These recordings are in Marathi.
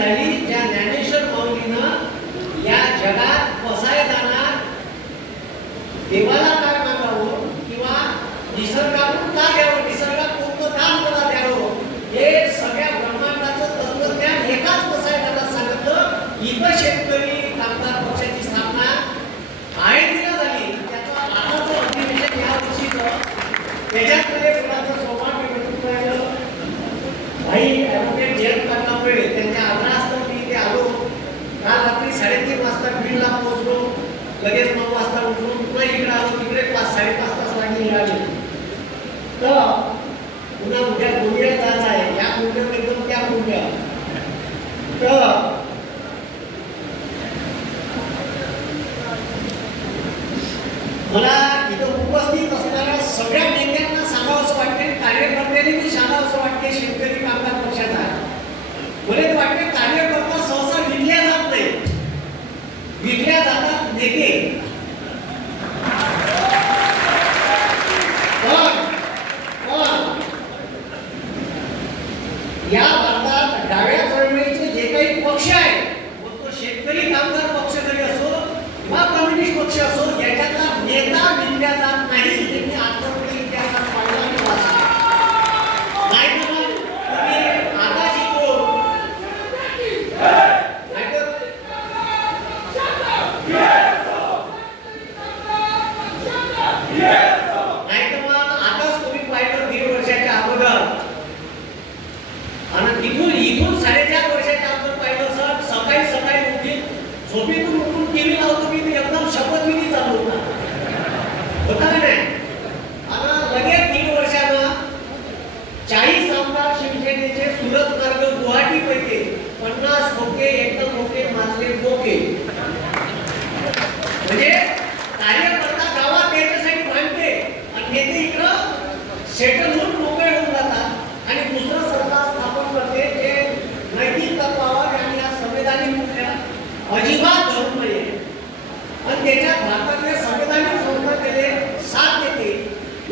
झाली ज्या ज्ञानेश्वर माऊलीनं या जगात वसाय जाणार देवाला काय मागावं किंवा निसर्गातून का घ्यावं, निसर्गात कोणतं काम मला द्यावं, हे सगळ्या ब्रह्मांडाचं तत्वज्ञान एकाच वसायदारात सांगितलं. इथं शेतकरी कामगार पक्षाची स्थापना आळंदीला झाली. त्याचा आताचं अधिवेशन या वर्षीचं त्याच्यामध्ये मुलाचं सौभाग्य भेटून राहिलं. भाई ॲडव्होकेट जयंत काकामुळे त्यांच्या आग्रहास्तव मी इथे आलो. काल रात्री 3:30 वाजता बीडला पोहोचलो. लगेच 9 वाजता उठून पुन्हा इकडे आलो. तिकडे 5-5.5 तास लागले निघाले. तर पुन्हा उद्या गोंदियात जायचं आहे. या गोंदियात एकदम त्या गोंदिया. तर मला इथं उपस्थित असणाऱ्या सगळ्या नेत्यांना सांगावंसं वाटते, कार्यकर्त्यांनी मी सांगावंसं वाटते शेतकरी कामगार पक्षाचा. मला वाटते कार्यकर्ता सहसा विकल्या जात नाही, विकल्या जातात नेते. या भारतात डाव्या चळवळीचे जे काही पक्ष आहेत, मग तो शेतकरी कामगार पक्ष जरी असो किंवा कम्युनिस्ट पक्ष असो, याच्यातला नेता विकल्या जात नाही. त्यांनी आजपर्यंत इतिहासात पाहिला नाही. इथून 4.5 वर्षाच्या अगोदर पाहिलं सर, सकाळी सकाळी उठून झोपेतून उठून टीव्ही लावतो मी, एकदम शपथविधी चालू होता का नाही. आता लगेच 3 वर्षानं 40 आमदार शिवसेनेचे सुरत मार्ग गुवाहाटी पैकी 50 मोके एकदम मोके माजले मोके. म्हणजे कार्यकर्ता गावात याच्यासाठी भांडते आणि नेते इकडं सेटल होऊन मोकळे होऊन जातात आणि दुसरं सरकार स्थापन करते जे नैतिक तत्वावर आणि या संवैधानिक मूल्य अजिबात धरून नाही. आणि त्याच्यात भारतातल्या संवैधानिक संस्था त्याने साथ देते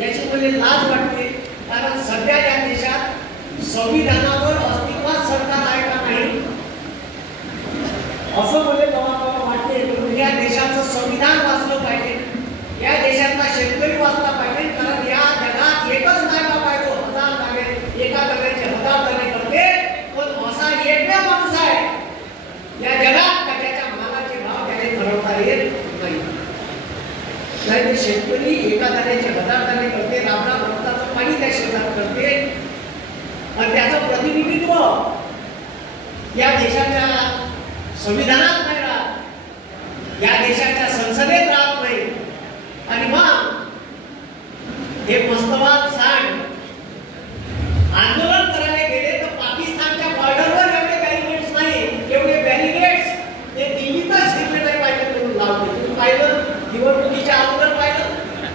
याची मला लाज वाटते. कारण सध्या या देशात संविधानावर अस्तित्वात सरकार आहे का नाही असं मला कवा वाटते. या देशाचं संविधान वाचलं पाहिजे, या देशातला शेतकरी वाचला पाहिजे. कारण या जगात एकच नायका पाहिजे, 1000 जागे एका जागेचे 1000 जागे करते. पण असा एकमेव माणूस आहे या जगात त्याच्या मालाचे भाव त्याने ठरवता येत नाही. नाही शेतकरी एका जागेचे 1000 जागे करते, राबडा रक्ताचं पाणी त्या शेतात करते आणि त्याचं प्रतिनिधित्व या देशाच्या संविधानात नाही राहत, या देशाच्या संसदेत राहत नाही. आणि मग हे मस्तवाद सांड आंदोलन करायला गेले तर पाकिस्तानच्या बॉर्डरवर एवढे बॅरिकेड्स नाही, एवढे बॅरिकेड्स ते दिल्लीतच सिग्नेचर पाहिजे म्हणून लावले. तुम्ही पाहिलं निवडणुकीच्या अगोदर पाहिलं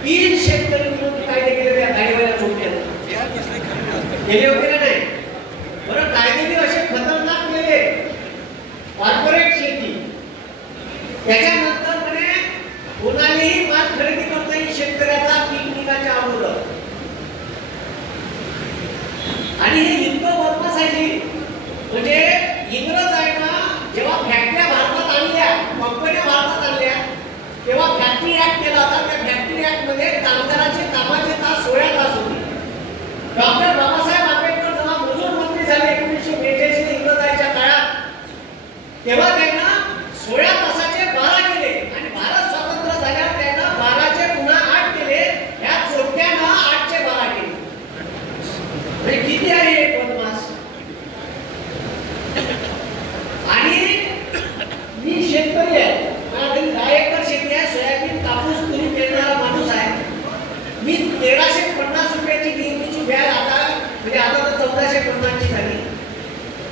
3 शेतकरी विरोधी कायदे केले त्या गाडीवाल्या चौक्यात गेले होते का नाही. बरं कायदेने असे खतरनाक केले कॉर्पोरेट शेती. त्याच्यानंतर म्हणे कोणालाही माल खरेदी करता येईल शेतकऱ्याचा पीक निघाच्या अगोदर. आणि हे इतकं बदमाश आहे म्हणजे इंग्रज आहे ना, जेव्हा फॅक्टऱ्या भारतात आणल्या, कंपन्या भारतात आणल्या, तेव्हा फॅक्टरी ऍक्ट केला होता. त्या फॅक्टरी ऍक्ट मध्ये कामगाराचे कामाचे तास 16 तास होते. डॉक्टर बाबासाहेब आंबेडकर जेव्हा मजूर मंत्री झाले 1942 इंग्रजांच्या काळात, तेव्हा त्यांना 16 तासाचे 12 केले आणि भारत स्वतंत्र झाल्यावर त्यांना 12चे पुन्हा 8 केले. या चोट्यानं 8चे 12 केले. म्हणजे किती आहे एक बदमाश. आणि मी शेतकरी आहे, माझ्याकडे 10 एकर शेती आहे, सोयाबीन कापूस तुरी पेरणारा माणूस आहे. मी 1350 रुपयाची DAPची बॅग आता म्हणजे आता तर 1450 ची झाली.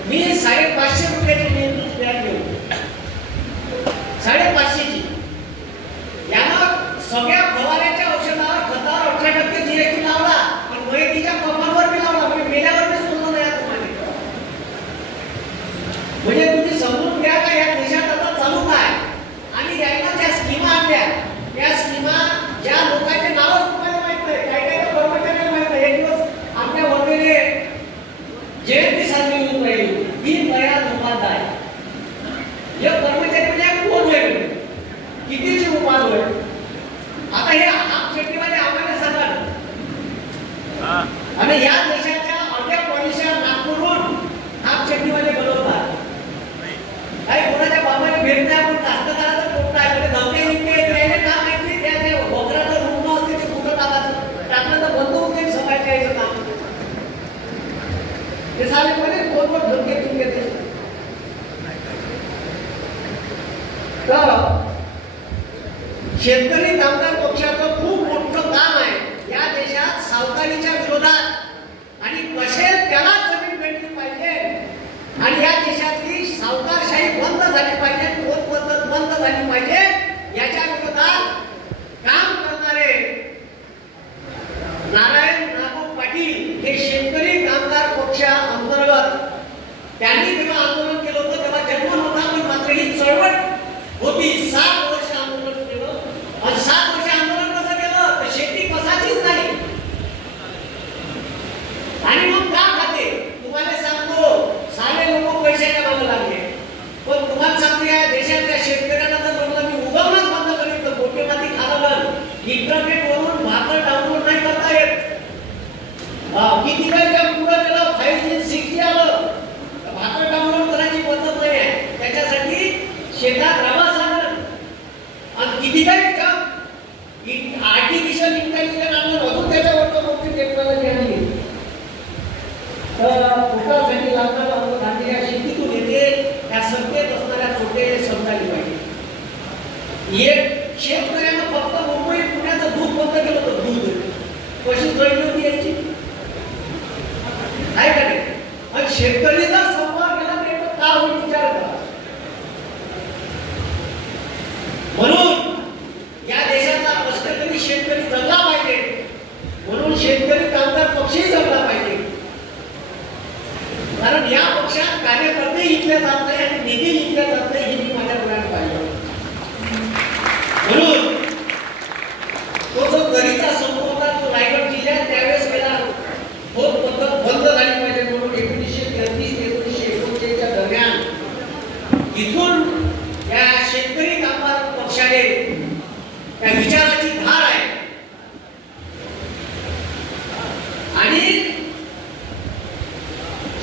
मी 550 रुपयाची DAPची बॅग घेऊ 550 ची. यानं सगळ्या फवाऱ्याच्या औषधावर खतावर 18% GST लावला, पण वैदिकच्या कपावर बी लावला. म्हणजे मेल्यावर बी सोडलं नाही तुम्हाला. म्हणजे तुम्ही समजून घ्या का या देशात आता चालू काय. आणि यायला ज्या स्कीमा आणल्या त्या स्कीमा ज्या लोकांचे नावच तुम्हाला माहित नाही, काही काही कर्मचाऱ्यांना माहित नाही. एक दिवस आपल्या वगैरे जयंती साजरी होऊन राहिली, दीनदयाळ उपाध्याय शेतकरी कामगार पक्षाचं खूप मोठं काम आहे या देशात सावकारीच्या विरोधात आणि कसे त्याला जमीन भेटली पाहिजे आणि या देशातली सावकारशाही बंद झाली पाहिजे, पोट पद्धत बंद झाली पाहिजे याच्या विरोधात काम करणारे नारायण नागो पाटील हे शेतकरी कामगार पक्षा अंतर्गत त्यांनी जेव्हा आंदोलन केलं होतं तेव्हा जन्म नव्हता, पण मात्र ही चळवळ होती. 7 वर्ष आंदोलन केलं आणि 7 वर्ष आंदोलन कसं केलं तर शेती कसाचीच नाही. आणि मग का खाते तुम्हाला सांगतो सारे लोक पैशाच्या मागे लागले, पण तुम्हाला सांगतो या देशातल्या शेतकऱ्यांना जर म्हणलं मी उगवणच बंद करेन तर मोठे माती खालं इंटरनेटवरून भाकर डाउनलोड नाही करता येत. किती वेळच्या पुढे गेलं 5G 6G आलं भाकर डाउनलोड करायची पद्धत नाही आहे. त्याच्यासाठी शेतात रवास आणलं आणि किती काही आर्टिफिशियल इंटेलिजन्स आणलं अजून त्याच्यावर मोठी टेक्नॉलॉजी आली. तर पोटासाठी लागणारं अन्नधान्य या शेतीतून येते, त्या संख्येत असणाऱ्या छोटे समजायला पाहिजे. एक शेतकऱ्यानं फक्त मुंबई पुण्याचं दूध बंद केलं होतं. दूध कशी जळली होती याची आहे का नाही. आणि शेतकरीचा संवाद केला तर का होईल विचार करा. म्हणून या देशाचा कष्टकरी शेतकरी जगला पाहिजे, म्हणून शेतकरी कामगार पक्षही जगला पाहिजे. कारण या पक्षात कार्यकर्ते इथले जात नाही आणि निधी इथले जात नाही हे मी माझ्या डोळ्यात पाहिलं. म्हणून तो जो दरीचा संप होता तो रायगड जिल्ह्यात त्यावेळेस केला होत पद्धत बंद झाली पाहिजे म्हणून 1933 ते 1939 च्या दरम्यान इथून या शेतकरी कामगार पक्षाने त्या विचाराची धार आहे आणि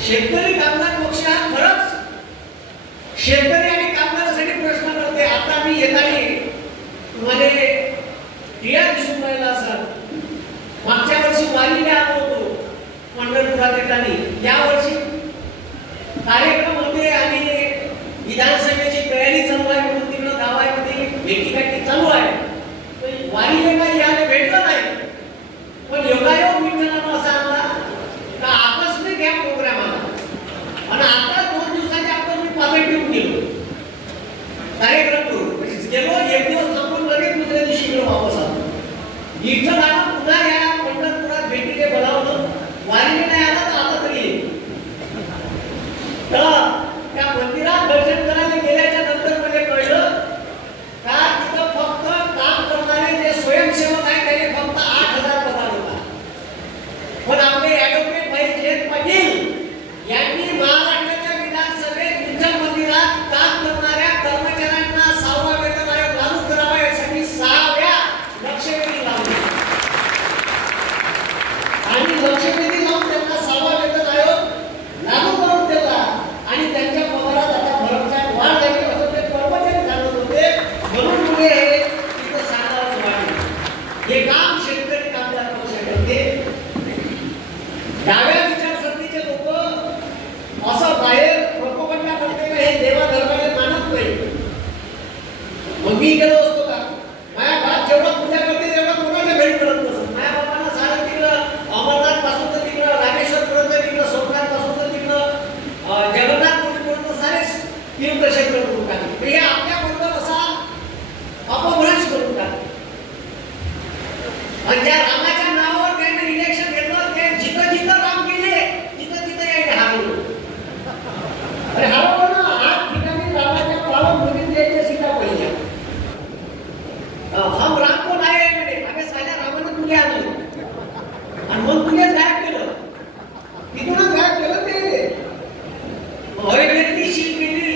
शेतकरी कामगार पक्ष हा खरंच शेतकरी आणि कामगारांसाठी प्रश्न करते. आता मी येताना तुम्हाला क्लिअर दिसून राहिला असेल, मागच्या वर्षी वारीला आलो होतो पंढरपुरात येताना. या वर्षी कार्यक्रम होते आणि विधानसभेची तयारी चालू आहे म्हणून तिकडं गावामध्ये भेटीगाठी चालू आहे. वारीला काही याने भेटलं नाही, पण योगायोग विठ्ठलानं असा आणला का आकस्मिक या प्रोग्राम आला आणि आता 2 दिवसाच्या अगोदर मी पालक घेऊन गेलो कार्यक्रम करून गेलो. 1 दिवस थांबून लगेच दुसऱ्या दिवशी गेलो वापस आलो. इथं आलो पुन्हा या पंढरपुरात भेटीने बोलावलं. वारीने नाही आला तर आता तरी येईल. तर त्या मंदिरात दर्शन करायला गेल्याच्या नंतर मला कळलं का तिथं फक्त काम करणारे जे स्वयंसेवक आहेत त्याने फक्त 8,000 पगार होता. पण आपले ॲडव्होकेट भाई जयंत पाटील यांनी महाराष्ट्राच्या विधानसभेत विठ्ठल मंदिरात काम करणाऱ्या कर्मचाऱ्यांना 6वा वेतन आयोग लागू करावा यासाठी 6व्या लक्षवेधी लावली आणि लक्षवेधी लावून त्यांना 6वा वेतन आयोग लागू करून दिला आणि त्यांच्या पगारात आता भरमसाठ वाढ झाली असं ते कर्मचारी सांगत होते. म्हणून पुढे हे तिथं सांगावंच वाटलं. हे काम शेतकरी कामगार पक्ष करते. डाव्या विचारसरणीचे लोक असं बाहेर प्रोपगंडा करते का हे देवा धर्माने मानत नाही. मग मी गेलो असतो का माझ्या बाप जेवढा पूजा करते तेवढा कोणाच्या घरी करत नसत. माझ्या बापांना सारं तिकडं अमरनाथ पासून तर तिकडं रामेश्वर पर्यंत तिकडं सोमनाथ पासून तर तिकडं जगन्नाथ पर्यंत सारे तीर्थक्षेत्र करून टाकले. हे आपल्या बरोबर असा अपभ्रंश करून टाकले. आणि ज्या रामाच्या नावावर त्यांनी इलेक्शन घेतलं ते जिथं जिथं राम केले तिथं तिथं यायचे हारवलं. अरे हारवलं ना 8 ठिकाणी रामाच्या पावन बघितले सीता पहिल्या. हम राम को नाही आहे म्हणे आम्ही साध्या रामानं तुले आणलं आणि मग तुले गायब केलं. तिथूनच गायब केलं ते हरिभक्ती शील केली,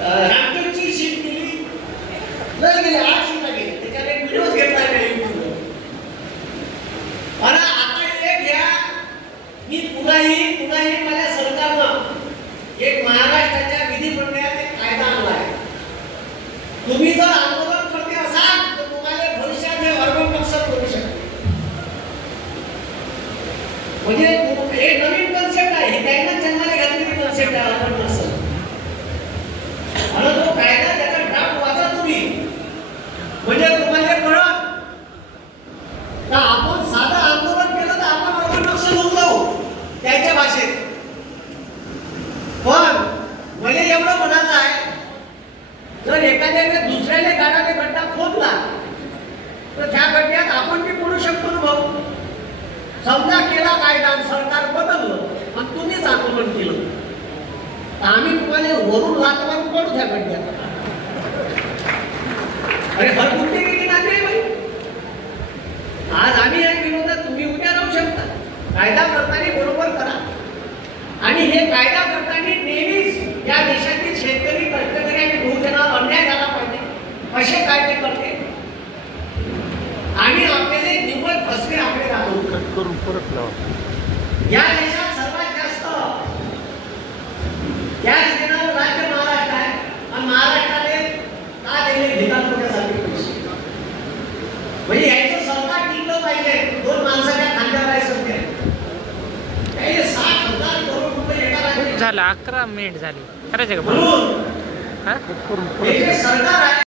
रामटेकची शील केली मला एवढं म्हणायचं आहे, जर एखाद्याने दुसऱ्याने गाडाने गड्डा खोदला तर त्या गड्ड्यात आपण बी पडू शकतो ना भाऊ. समजा केला कायदा, सरकार बदललं आणि तुम्हीच आंदोलन केलं, तर आम्ही तुम्हाला वरून लाथ मारून पडू त्या गड्ड्यात. अरे हरकुंडी किती नाते भाई. आज आम्ही या विरोधात, तुम्ही उद्या राहू शकता. कायदा करताना बरोबर करा. आणि हे कायदा करताना नेहमीच या देशातील शेतकरी, कष्टकरी आणि बहुजनावर अन्याय झाला पाहिजे असे कायदे करते. आणि आपल्याला निव्वळ फसवे आकडे करून परत लावा. या देशात सर्वात जास्त टॅक्स देणारं राज्य महाराष्ट्र आहे. आणि महाराष्ट्राने का दिले विधानसभेसाठी पैसे, म्हणजे याचं सरकार टिकलं पाहिजे. दोन माणसाच्या खांद्यावर आहे सध्या. त्याने 60,000 करोड रुपये एका राज्यात झालं. 11 मिनिट झाली. करायचे का सरकार आहे.